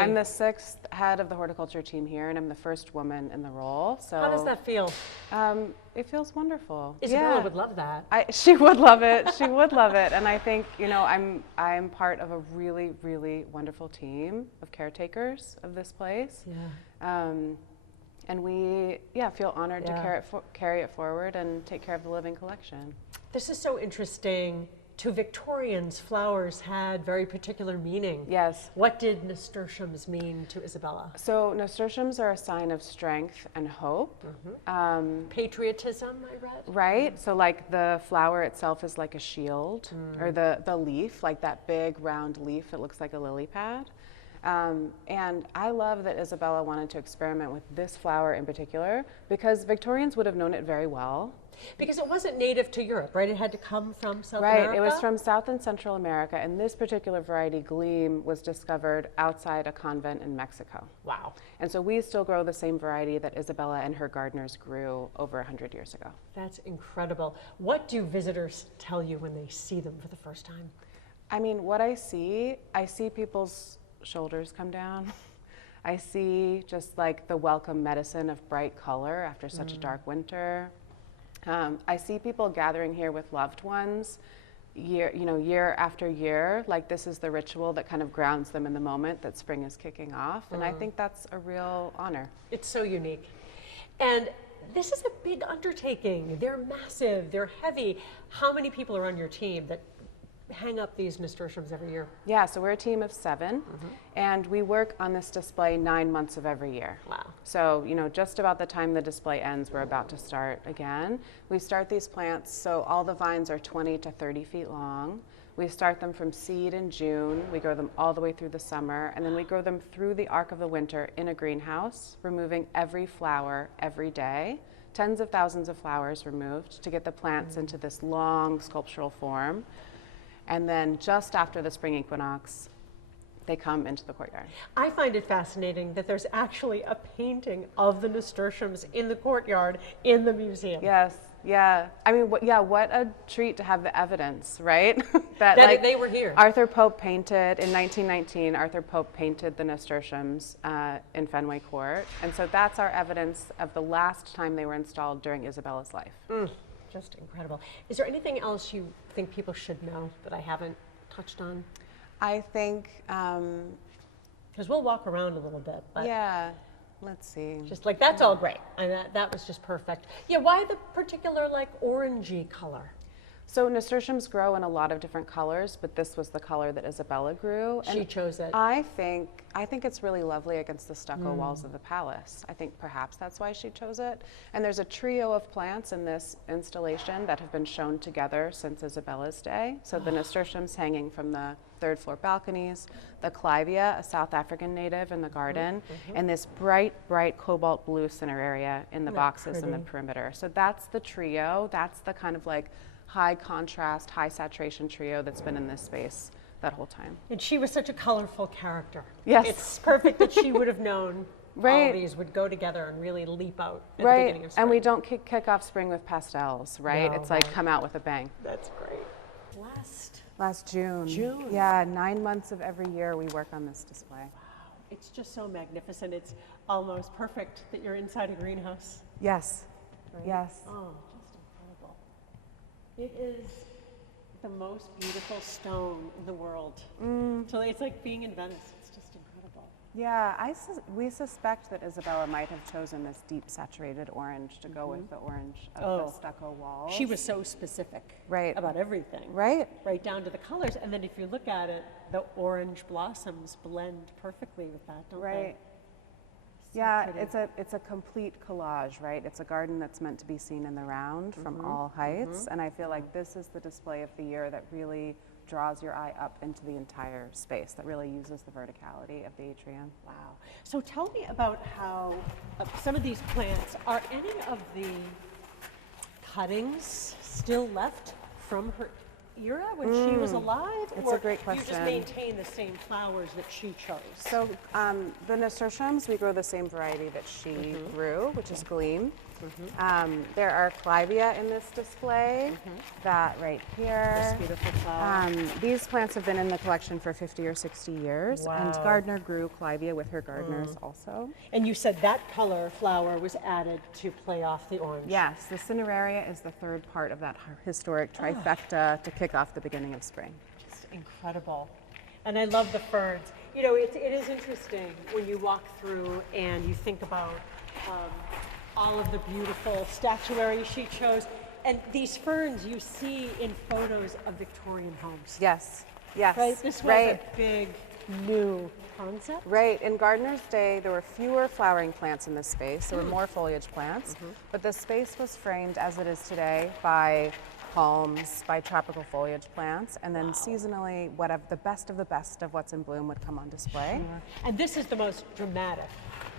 I'm the 6th head of the horticulture team here, and I'm the first woman in the role. So how does that feel? It feels wonderful. Isabella would love that. She would love it. She would love it. And I think, you know, I'm part of a really, really wonderful team of caretakers of this place. Yeah. And we, feel honored to carry it forward and take care of the living collection. This is so interesting. To Victorians, flowers had very particular meaning. Yes. What did nasturtiums mean to Isabella? So nasturtiums are a sign of strength and hope. Patriotism, I read. Right. So like the flower itself is like a shield, or the leaf, like that big round leaf that looks like a lily pad. And I love that Isabella wanted to experiment with this flower in particular because Victorians would have known it very well. Because it wasn't native to Europe, right? It had to come from South America? Right, it was from South and Central America, and this particular variety, Gleam, was discovered outside a convent in Mexico. Wow. And so we still grow the same variety that Isabella and her gardeners grew over 100 years ago. That's incredible. What do visitors tell you when they see them for the first time? I mean, what I see people's shoulders come down. I see just like the welcome medicine of bright color after such a dark winter. I see people gathering here with loved ones year after year, like this is the ritual that kind of grounds them in the moment that spring is kicking off. And I think that's a real honor. It's so unique. And this is a big undertaking. They're massive, they're heavy. How many people are on your team that hang up these nasturtiums every year? Yeah, so we're a team of 7, and we work on this display 9 months of every year. Wow. So, you know, just about the time the display ends, we're about to start again. We start these plants, so all the vines are 20 to 30 feet long. We start them from seed in June. We grow them all the way through the summer, and then we grow them through the arc of the winter in a greenhouse, removing every flower every day. Tens of thousands of flowers removed to get the plants into this long sculptural form. And then just after the spring equinox, they come into the courtyard. I find it fascinating that there's actually a painting of the nasturtiums in the courtyard in the museum. Yes, yeah. I mean, what a treat to have the evidence, right? that like, they were here. Arthur Pope painted, in 1919, Arthur Pope painted the nasturtiums in Fenway Court. And so that's our evidence of the last time they were installed during Isabella's life. Just incredible. Is there anything else you think people should know that I haven't touched on? I think, because we'll walk around a little bit. But yeah, let's see. Just like, that's all great. And that was just perfect. Yeah, why the particular like orangey color? So nasturtiums grow in a lot of different colors, but this was the color that Isabella grew. She chose it. I think it's really lovely against the stucco walls of the palace. I think perhaps that's why she chose it. And there's a trio of plants in this installation that have been shown together since Isabella's day. So the nasturtiums hanging from the 3rd floor balconies, the clivia, a South African native in the garden, and this bright, bright cobalt blue center area in the boxes in the perimeter. So that's the trio. That's the kind of like high contrast, high saturation trio that's been in this space that whole time. And she was such a colorful character. Yes. It's perfect that she would have known Right. all these would go together and really leap out at the Right, beginning of spring. and we don't kick off spring with pastels, right? No, It's like come out with a bang. That's great. Last June. June. Yeah, 9 months of every year we work on this display. It's just so magnificent. It's almost perfect that you're inside a greenhouse. Yes, Right? yes. Oh, just incredible. It is the most beautiful stone in the world. So it's like being in Venice. It's just incredible. Yeah, we suspect that Isabella might have chosen this deep saturated orange to go with the orange of the stucco walls. She was so specific Right. about everything. Right? Right down to the colors. And then if you look at it, the orange blossoms blend perfectly with that, don't they? Right. So Yeah, pretty. it's a complete collage, right? It's a garden that's meant to be seen in the round from all heights, and I feel like this is the display of the year that really draws your eye up into the entire space, that really uses the verticality of the atrium. Wow. So tell me about how some of these plants, are any of the cuttings still left from her era when she was alive? It's a great you question. just maintain the same flowers that she chose? So the nasturtiums, we grow the same variety that she grew, which is Gleam. There are clivia in this display, that right here. This beautiful flower. These plants have been in the collection for 50 or 60 years, and Wow. Gardner grew clivia with her gardeners also. And you said that color flower was added to play off the orange. Yes, the cineraria is the third part of that historic trifecta to kick off the beginning of spring. Just incredible. And I love the ferns. You know, it is interesting when you walk through and you think about all of the beautiful statuary she chose. And these ferns you see in photos of Victorian homes. Yes, yes. Right? This was a big, new concept. Right. In Gardner's day, there were fewer flowering plants in this space. There were more foliage plants, but the space was framed as it is today by palms, by tropical foliage plants, and then seasonally, whatever the best of what's in bloom would come on display. And this is the most dramatic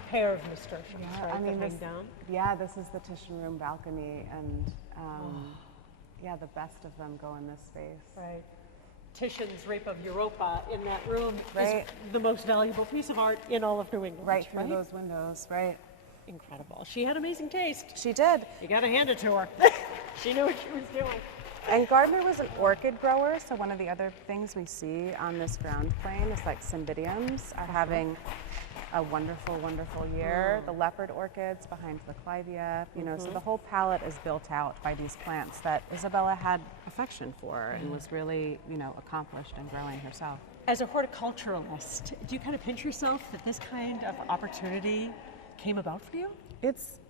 pair of nasturtiums, right? I mean, that this, hang down. yeah, this is the Titian room balcony, and yeah, the best of them go in this space. Right. Titian's Rape of Europa in that room Right. is the most valuable piece of art in all of New England. Right through those windows, right? Incredible. She had amazing taste. She did. You got to hand it to her. She knew what she was doing. And Gardner was an orchid grower, so one of the other things we see on this ground plane is like cymbidiums are having a wonderful, wonderful year. The leopard orchids behind the clivia, you know, so the whole palette is built out by these plants that Isabella had affection for and was really, you know, accomplished in growing herself. As a horticulturalist, do you kind of pinch yourself that this kind of opportunity came about for you?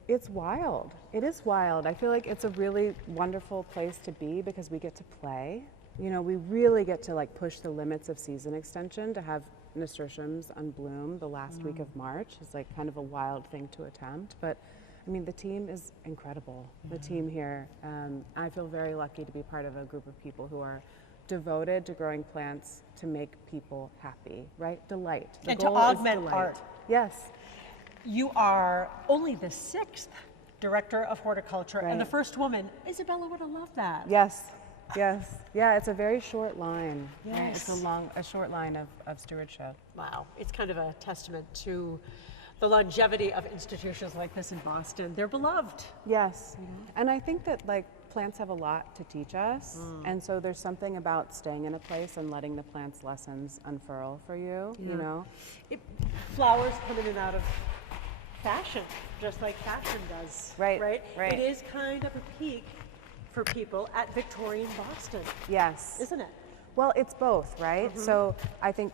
It's wild. It is wild. I feel like it's a really wonderful place to be because we get to play. You know, we really get to like push the limits of season extension to have nasturtiums on bloom the last week of March. It's like kind of a wild thing to attempt, but I mean, the team is incredible. The team here, I feel very lucky to be part of a group of people who are devoted to growing plants to make people happy, right? Delight. The And to goal is augment delight. art. Yes. You are only the 6th director of horticulture and the Right. first woman. Isabella would have loved that. Yes, yes, yeah. It's a very short line. Right? It's Yes. a short line of stewardship. Wow, it's kind of a testament to the longevity of institutions like this in Boston. They're beloved. Yes, and I think that like plants have a lot to teach us, and so there's something about staying in a place and letting the plant's lessons unfurl for you. You know, Flowers come in and out of fashion, just like fashion does. Right, Right. right. It is kind of a peak for people at Victorian Boston, yes. isn't it? Well, it's both, right? So I think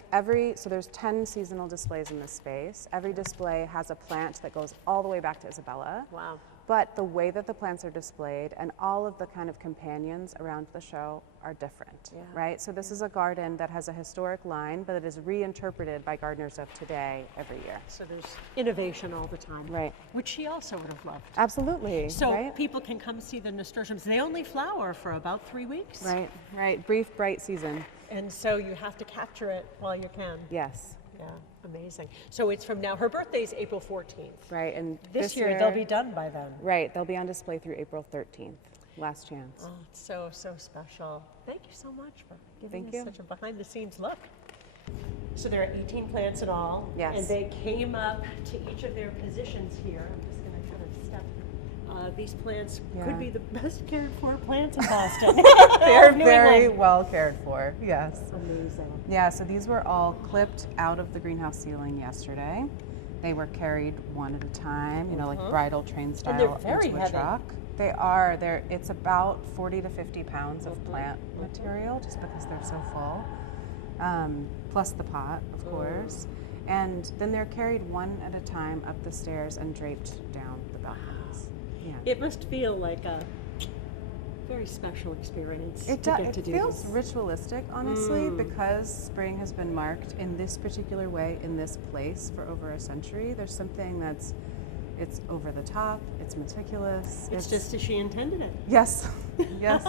so there's 10 seasonal displays in this space. Every display has a plant that goes all the way back to Isabella. Wow. But the way that the plants are displayed and all of the kind of companions around the show are different, right? So this is a garden that has a historic line, but it is reinterpreted by gardeners of today every year. So there's innovation all the time. Right. Which she also would have loved. Absolutely, So right? people can come see the nasturtiums. They only flower for about 3 weeks. Right, right. Brief, bright season. And so you have to capture it while you can. Yes, Yeah, amazing. So it's from now. Her birthday's April 14th. right. And This year they'll be done by then. Right, they'll be on display through April 13th. Last chance. Oh, it's so, so special. Thank you so much for giving Thank us you. such a behind-the-scenes look. So there are 18 plants in all. Yes. And they came up to each of their positions here. I'm just going to kind of step. These plants could Yeah. be the best cared for plants in Boston. They're New very England. well cared for, yes. Amazing. Yeah, so these were all clipped out of the greenhouse ceiling yesterday. They were carried one at a time, you know, like bridal train style they're very into a heavy. truck. They are. It's about 40 to 50 pounds of plant material just because they're so full, plus the pot, of course. And then they're carried one at a time up the stairs and draped down the balconies. Yeah. It must feel like a very special experience It to does. get to It do feels this. ritualistic, honestly, because spring has been marked in this particular way in this place for over a century. There's something it's over the top. It's meticulous. It's just as she intended it. Yes, yes.